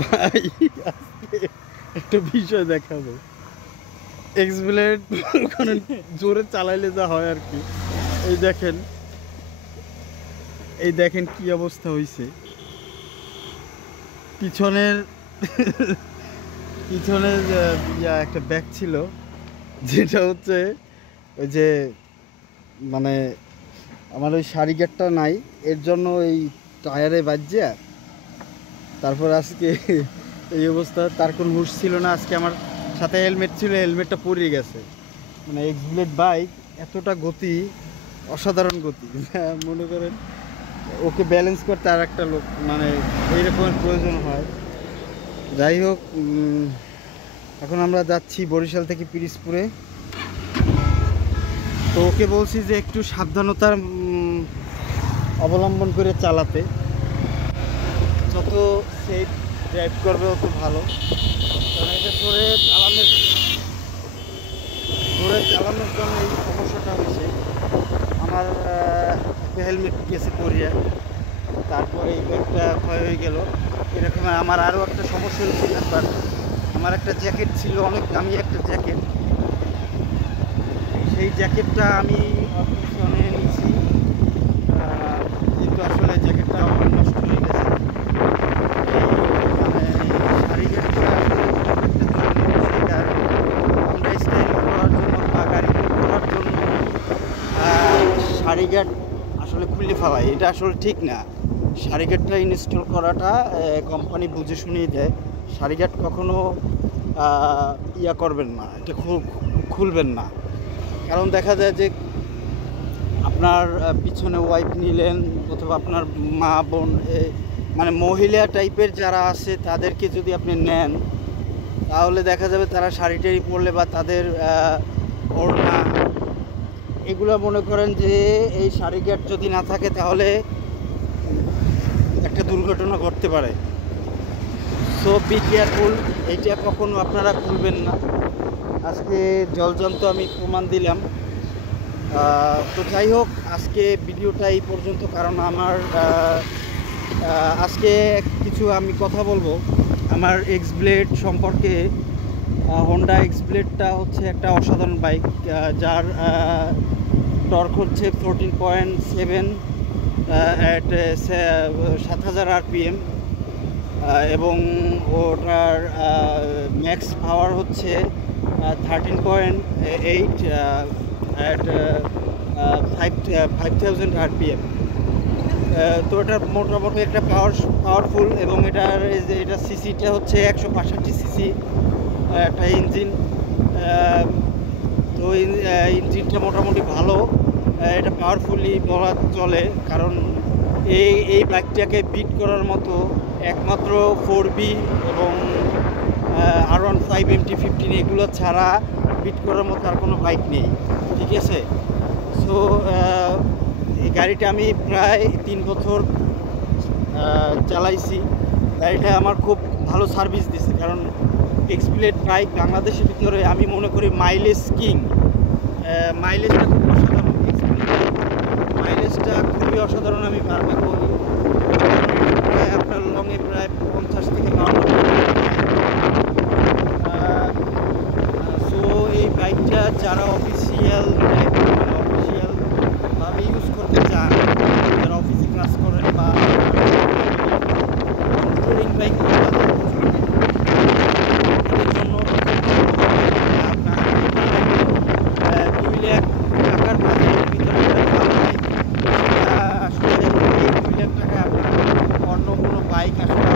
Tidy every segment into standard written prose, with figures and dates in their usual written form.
ভাই আজকে একটা বিষয় দেখাবো। এক্সব্লেড ওখানে জোরে চালাইলে যা হয় আর কি। এই দেখেন, এই দেখেন কি অবস্থা হয়েছে। পিছনের পিছনের একটা ব্যাগ ছিল, যেটা হচ্ছে ওই যে মানে আমার ওই সারি গেটটা নাই, এর জন্য এই টায়ারে বাজছে। তারপর আজকে এই অবস্থা। তার কোনো হুঁশ ছিল না। আজকে আমার সাথে হেলমেট ছিল, হেলমেটটা পড়ে গেছে। মানে এক্সব্লেড বাইক এতটা গতি, অসাধারণ গতি। মনে করেন ওকে ব্যালেন্স করতে আর একটা লোক মানে এইরকমের প্রয়োজন হয়। যাই হোক, এখন আমরা যাচ্ছি বরিশাল থেকে পিরিজপুরে। তো ওকে বলছি যে একটু সাবধানতার অবলম্বন করে চালাতে, যত সেফ ড্রাইভ করবে তত ভালো। কারণ এটা জোরে চালানোর জন্য এই সমস্যাটা হয়েছে। আমার একটা হেলমেট গেছে পরিয়া, তারপরে এই ব্যাগটা ক্ষয় হয়ে গেল। এরকম আমার আরও একটা সমস্যা হয়েছে। একবার আমার একটা জ্যাকেট ছিল, অনেক দামি একটা জ্যাকেট। সেই জ্যাকেটটা আমি অপশনে নিয়েছি, কিন্তু আসলে জ্যাকেটটা আমার নষ্ট হয়ে গেছে। মানে শাড়ি জ্যাকেটটা আমরা স্টাইল করার জন্য বা গাড়ি করার জন্য শাড়ি গার্ড আসলে খুলে ফেলাই, এটা আসলে ঠিক না। শাড়ি গার্ডটা ইনস্টল করাটা কোম্পানি বুঝে শুনিয়ে দেয়। শাড়ি গার্ড কখনো ইয়া করবেন না, এটা খুলবেন না। কারণ দেখা যায় যে আপনার পিছনে ওয়াইফ নিলেন, অথবা আপনার মা বোন, মানে মহিলা টাইপের যারা আছে তাদেরকে যদি আপনি নেন, তাহলে দেখা যাবে তারা শাড়ি টাড়ি পরলে বা তাদের ওড়না এগুলো মনে করেন যে এই শাড়ি গার্ড যদি না থাকে তাহলে একটা দুর্ঘটনা ঘটতে পারে। সো বি কেয়ারফুল, এইটা কখনো আপনারা খুলবেন না। আজকে জলজন্ত আমি প্রমাণ দিলাম। তো যাই হোক, আজকে ভিডিওটা এই পর্যন্ত। কারণ আমার আজকে কিছু আমি কথা বলবো আমার এক্সব্লেড সম্পর্কে। হোন্ডা এক্সব্লেডটা হচ্ছে একটা অসাধারণ বাইক, যার টর্ক হচ্ছে 14.7 অ্যাট 7000 RPM, এবং ওটার ম্যাক্স পাওয়ার হচ্ছে 13.8 অ্যাট 5000 RPM। তো এটা মোটামুটি একটা পাওয়ারফুল, এবং এটা সিসিটা হচ্ছে 165 সিসি একটা ইঞ্জিন। তো ইঞ্জিনটা মোটামুটি ভালো, এটা পাওয়ারফুলি বলা চলে। কারণ এই বাইকটাকে বিট করার মতো একমাত্র 4B এবং R15 MT-15 এগুলো ছাড়া বিট করার মতো আর কোনো বাইক নেই, ঠিক আছে। সো এই গাড়িটা আমি প্রায় 3 বছর চালাইছি। গাড়িটা আমার খুব ভালো সার্ভিস দিচ্ছে। কারণ এক্সব্লেড বাইক বাংলাদেশের ভিতরে আমি মনে করি মাইলেজ কিং। মাইলেজটা খুব অসাধারণ, মাইলেজটা খুবই অসাধারণ। আমি বারবার বলি, প্রায় আপনার লংয়ে প্রায় 50 থেকে 52। সো এই বাইকটা যারা অফিসিয়ালভাবে ইউজ করতে চান, যারা অফিসে ক্লাস করেন বা টুরিং বাইক, এদের জন্য আপনার 2 লাখ টাকার বাজেটের ভিতরে আসলে এই 2 লাখ টাকা অন্য কোনো বাইক আসলে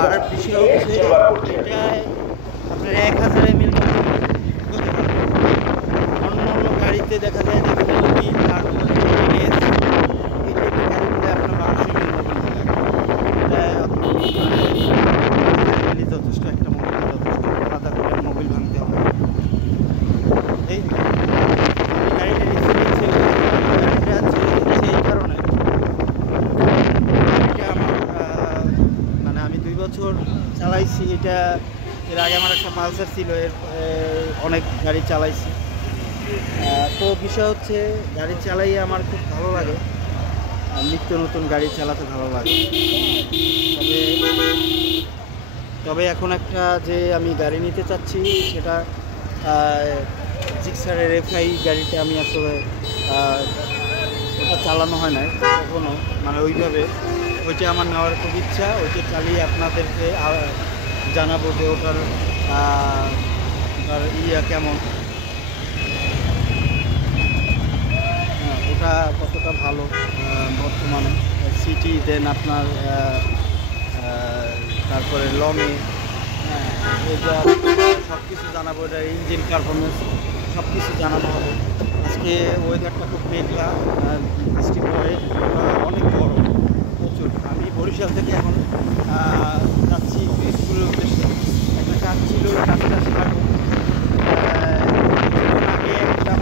আর বিষয় হচ্ছে এটা আপনার 1000 ml হতে পারে। অন্য অন্য গাড়িতে দেখা যায় যে 40 তারপরে NS এই টাইপের গাড়িগুলো আপনার 1200 ml মোবিল লাগে। এটা যথেষ্ট, একটা মোবিল যথেষ্ট, আলাদা করে মোবিল ভাঙতে হবে। এই তো আমি গাড়িটা রেখে দিচ্ছি, গাড়িটা ছেড়ে দিচ্ছি এই কারণে এটা আমার মানে আমি 2 বছর চালাইছি এটা। এর আগে আমার একটা পালসার ছিল, এর অনেক গাড়ি চালাইছি। তো বিষয় হচ্ছে গাড়ি চালাই আমার খুব ভালো লাগে, নিত্য নতুন গাড়ি চালাতে ভালো লাগে। তবে এখন একটা যে আমি গাড়ি নিতে চাচ্ছি সেটা জিক্সারের FI গাড়িটা আমি আসলে ওটা চালানো হয় নাই কখনো, মানে ওইভাবে। ওইটা আমার নেওয়ার খুব ইচ্ছা, ওইটা চালিয়ে আপনাদেরকে জানাবো যে ওটার কেমন, ওটা কতটা ভালো বর্তমানে। সিটি দেন আপনার তারপরে লংয়ে, এটা সব কিছু জানাবো, এটা ইঞ্জিন পারফরমেন্স সব কিছু জানানো হবে। আজকে ওয়েদারটা খুব মেঘলা, বৃষ্টি পড়ে, অনেক গরম প্রচুর। আমি বরিশাল থেকে এখন যাচ্ছি স্কুলের উদ্দেশ্যে। একটা কাজ ছিল, কাজটা সারবো। আগে একটা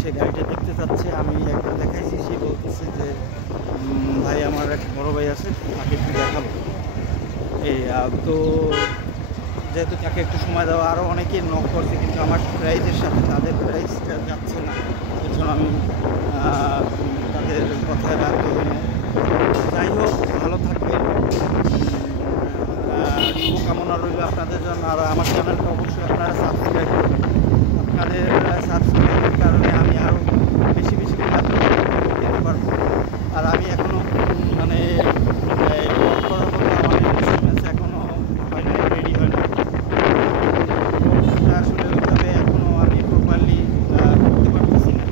সে গাড়িটা দেখতে চাচ্ছে। আমি একবার দেখাইছি, সে বলতেছে যে ভাই আমার এক বড় ভাই আছে, তাকে একটু দেখাবো। এই তো যেহেতু তাকে একটু সময় দেওয়া, আরও অনেকে নক করছে কিন্তু আমার প্রাইজের সাথে তাদের প্রাইসটা যাচ্ছে না, এর জন্য আমি তাদের কথায় বাধ্য হই না। যাই হোক, ভালো থাকবেন, শুভকামনা রইল আপনাদের জন্য। আর আমার চ্যানেলটা অবশ্যই আপনারা সাবস্ক্রাইব করবেন। আপনাদের সাবস্ক্রাইবের কারণে আমি আরও বেশি বেশি করে দিতে পারবো। আর আমি এখনও মানে করার মতো আমার ইনস্ট্রুমেন্টস এখনও হয় না, রেডি হয় না। আসলে ওইভাবে এখনও আমি প্রপারলি করতে পারতেছি না,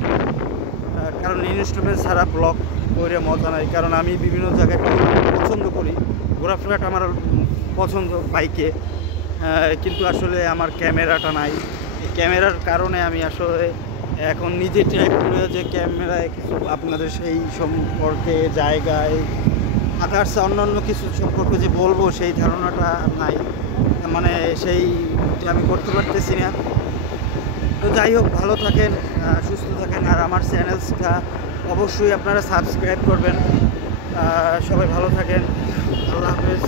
কারণ ইনস্ট্রুমেন্ট ছাড়া ব্লগ করে মজা নাই। কারণ আমি বিভিন্ন জায়গায় পছন্দ করি, ঘোরাফেরাটা আমার পছন্দ বাইকে, কিন্তু আসলে আমার ক্যামেরাটা নাই। ক্যামেরার কারণে আমি আসলে এখন নিজে ট্রাই করে যে ক্যামেরায় কিছু আপনাদের সেই সম্পর্কে, জায়গায়, আদার্স অন্যান্য কিছু সম্পর্কে যে বলবো সেই ধারণাটা নাই, মানে সেইটা আমি করতে পারতেছি না। তো যাই হোক, ভালো থাকেন, সুস্থ থাকেন, আর আমার চ্যানেলসটা অবশ্যই আপনারা সাবস্ক্রাইব করবেন। সবাই ভালো থাকেন, আল্লাহ হাফেজ।